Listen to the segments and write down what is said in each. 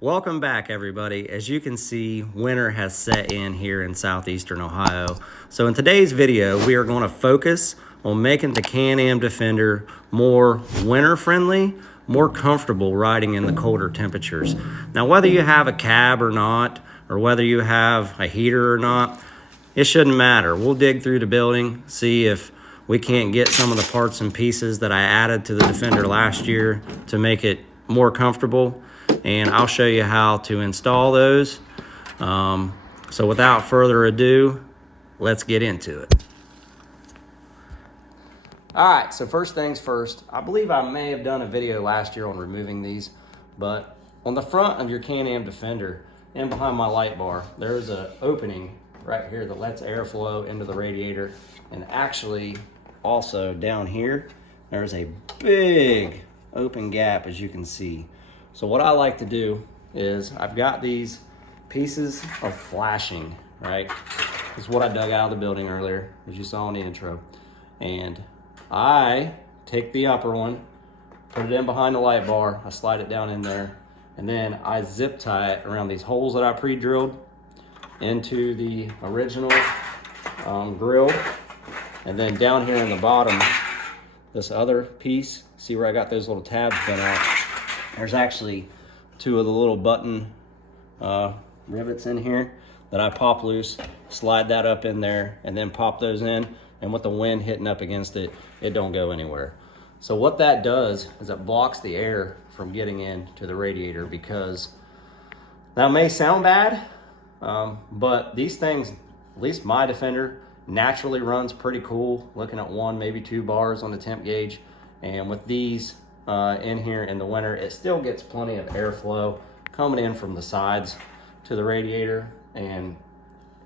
Welcome back, everybody. As you can see, winter has set in here in southeastern Ohio. So in today's video, we are going to focus on making the Can-Am Defender more winter friendly, more comfortable riding in the colder temperatures. Now, whether you have a cab or not, or whether you have a heater or not, it shouldn't matter. We'll dig through the building, see if we can't get some of the parts and pieces that I added to the Defender last year to make it more comfortable, and I'll show you how to install those. So without further ado, let's get into it. All right, so first things first, I believe I may have done a video last year on removing these, but on the front of your Can-Am Defender and behind my light bar, there's an opening right here that lets airflow into the radiator. And actually also down here, there's a big open gap, as you can see. So what I like to do is I've got these pieces of flashing, right? This is what I dug out of the building earlier, as you saw in the intro. And I take the upper one, put it in behind the light bar, I slide it down in there, and then I zip tie it around these holes that I pre-drilled into the original grill. And then down here in the bottom, this other piece, see where I got those little tabs bent out? There's actually two of the little button rivets in here that I pop loose, slide that up in there, and then pop those in. And with the wind hitting up against it, it don't go anywhere. So what that does is it blocks the air from getting into the radiator, because that may sound bad, but these things, at least my Defender, naturally runs pretty cool, looking at 1, maybe 2 bars on the temp gauge. And with these in here in the winter, it still gets plenty of airflow coming in from the sides to the radiator, and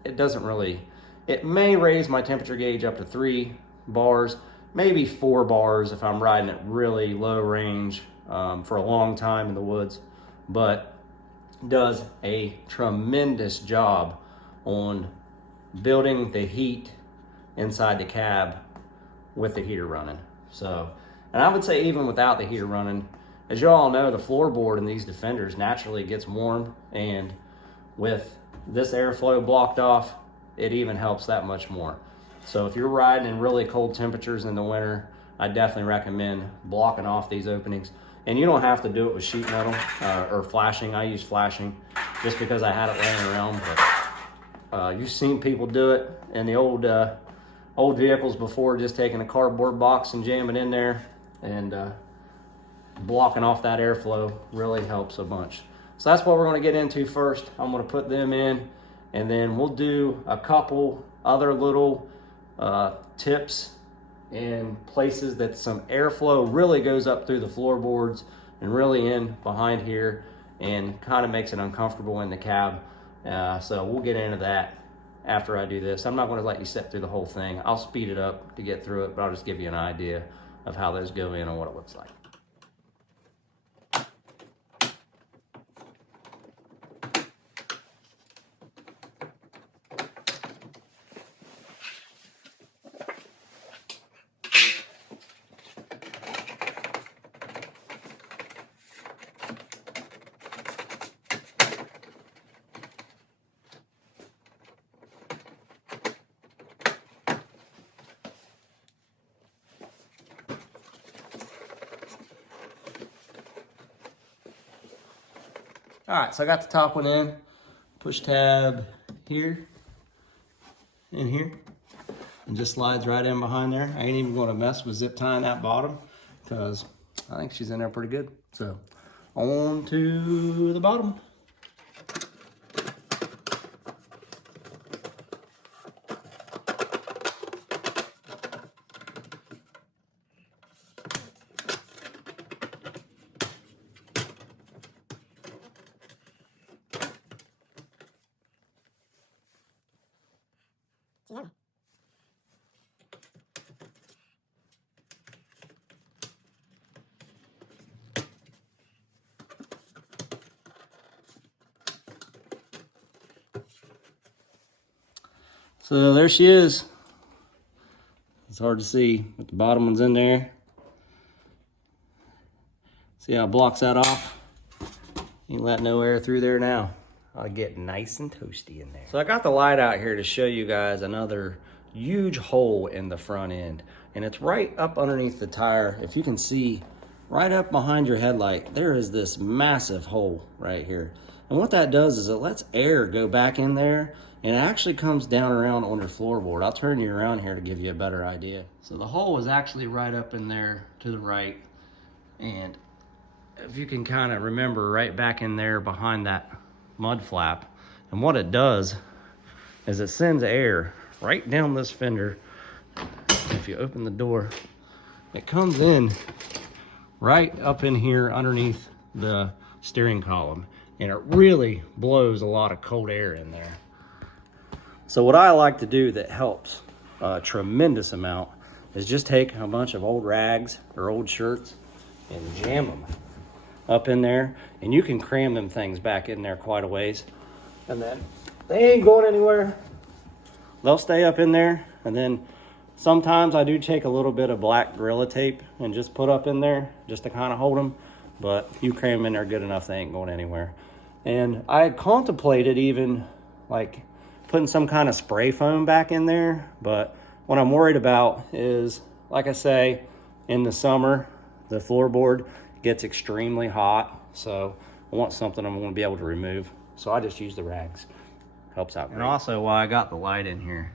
it doesn't really, it may raise my temperature gauge up to 3 bars, maybe 4 bars if I'm riding at really low range for a long time in the woods, but does a tremendous job on building the heat inside the cab with the heater running. So, and I would say even without the heater running, as you all know, the floorboard in these Defenders naturally gets warm, and with this airflow blocked off, it even helps that much more. So if you're riding in really cold temperatures in the winter, I definitely recommend blocking off these openings. And you don't have to do it with sheet metal or flashing. I use flashing just because I had it laying around, but you've seen people do it in the old vehicles before, just taking a cardboard box and jamming in there, and blocking off that airflow really helps a bunch. So that's what we're going to get into first. I'm going to put them in, and then we'll do a couple other little tips and places that some airflow really goes up through the floorboards and really in behind here and kind of makes it uncomfortable in the cab. So we'll get into that after I do this. I'm not going to let you sit through the whole thing. I'll speed it up to get through it, but I'll just give you an idea of how those go in and what it looks like. All right, so I got the top one in, push tab here, in here, and just slides right in behind there. I ain't even gonna mess with zip tying that bottom, because I think she's in there pretty good. So on to the bottom. So there she is. It's hard to see, but the bottom one's in there. See how it blocks that off? Ain't let no air through there now. I'll get nice and toasty in there. So I got the light out here to show you guys another huge hole in the front end. And it's right up underneath the tire. If you can see, right up behind your headlight, there is this massive hole right here. And what that does is it lets air go back in there, and it actually comes down around on your floorboard. I'll turn you around here to give you a better idea. So the hole is actually right up in there to the right. And if you can kind of remember, right back in there behind that mud flap. And what it does is it sends air right down this fender. If you open the door, it comes in right up in here underneath the steering column, and it really blows a lot of cold air in there. So what I like to do that helps a tremendous amount is just take a bunch of old rags or old shirts and jam them up in there, and you can cram them things back in there quite a ways, and then they ain't going anywhere. They'll stay up in there. And then sometimes I do take a little bit of black Gorilla tape and just put up in there just to kind of hold them, but you cram them in there good enough, they ain't going anywhere. And I had contemplated even like putting some kind of spray foam back in there, but what I'm worried about is, like I say, in the summer the floorboard gets extremely hot, so I want something I'm going to be able to remove, so I just use the rags. Helps out great. And also, while I got the light in here,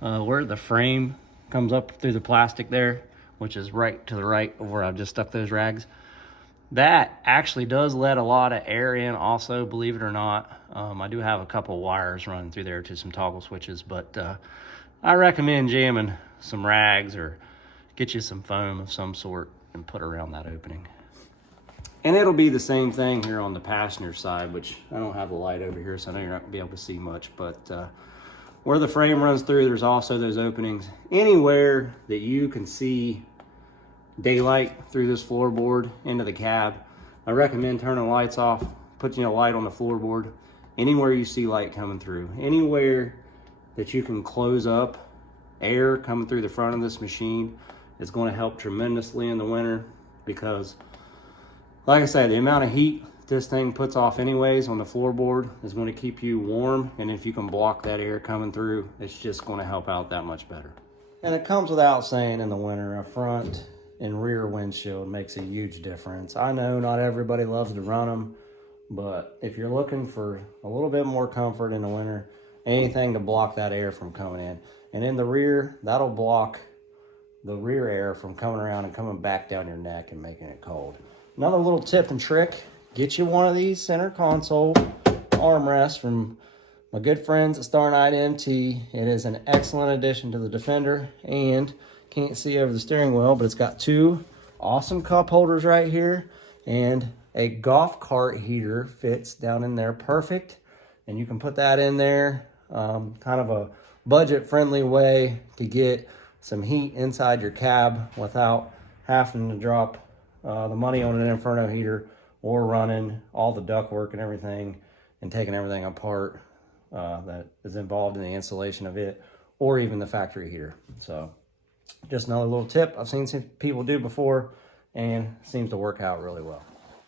where the frame comes up through the plastic there, which is right to the right of where I've just stuck those rags, that actually does let a lot of air in also, believe it or not. I do have a couple wires running through there to some toggle switches, but I recommend jamming some rags or get you some foam of some sort and put around that opening. And it'll be the same thing here on the passenger side, which I don't have the light over here, so I know you're not gonna be able to see much, but where the frame runs through, there's also those openings. Anywhere that you can see daylight through this floorboard into the cab, I recommend turning the lights off, putting a light on the floorboard. Anywhere you see light coming through, anywhere that you can close up air coming through the front of this machine is going to help tremendously in the winter, because like I said, the amount of heat this thing puts off anyways on the floorboard is going to keep you warm, and if you can block that air coming through, it's just going to help out that much better. And it comes without saying, in the winter, a front and rear windshield makes a huge difference. I know not everybody loves to run them, but if you're looking for a little bit more comfort in the winter, anything to block that air from coming in. And in the rear, that'll block the rear air from coming around and coming back down your neck and making it cold. Another little tip and trick, get you one of these center console armrests from my good friends at Star Night MT. It is an excellent addition to the Defender, and can't see over the steering wheel, but it's got two awesome cup holders right here, and a golf cart heater fits down in there perfect. And you can put that in there, kind of a budget-friendly way to get some heat inside your cab without having to drop the money on an Inferno heater or running all the ductwork and everything and taking everything apart that is involved in the installation of it, or even the factory heater. So just another little tip I've seen some people do before and seems to work out really well.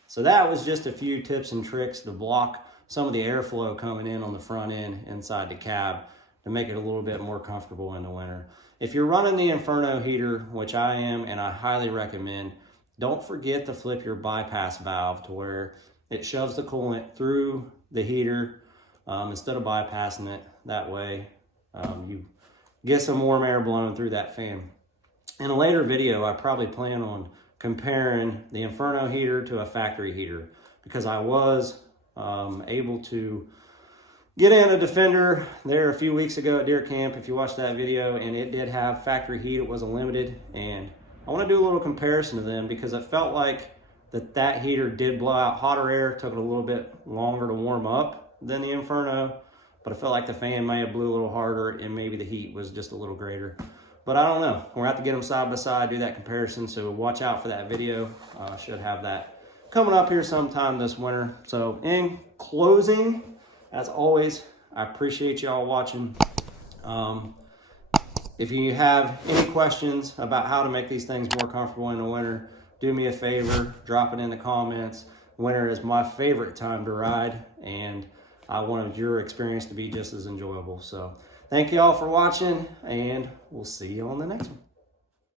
So that was just a few tips and tricks to block some of the airflow coming in on the front end inside the cab to make it a little bit more comfortable in the winter. If you're running the Inferno heater, which I am, and I highly recommend, don't forget to flip your bypass valve to where it shoves the coolant through the heater instead of bypassing it. That way you get some warm air blowing through that fan. In a later video, I probably plan on comparing the Inferno heater to a factory heater, because I was able to get in a Defender there a few weeks ago at deer camp, if you watched that video, and it did have factory heat. It was a limited, and I want to do a little comparison to them, because it felt like that heater did blow out hotter air. It took it a little bit longer to warm up than the Inferno, but I felt like the fan may have blew a little harder and maybe the heat was just a little greater. But I don't know. We're going to have to get them side by side, do that comparison, so watch out for that video. Should have that coming up here sometime this winter. So in closing, as always, I appreciate y'all watching. If you have any questions about how to make these things more comfortable in the winter, do me a favor, drop it in the comments. winter is my favorite time to ride, and I wanted your experience to be just as enjoyable. So thank you all for watching, and we'll see you on the next one.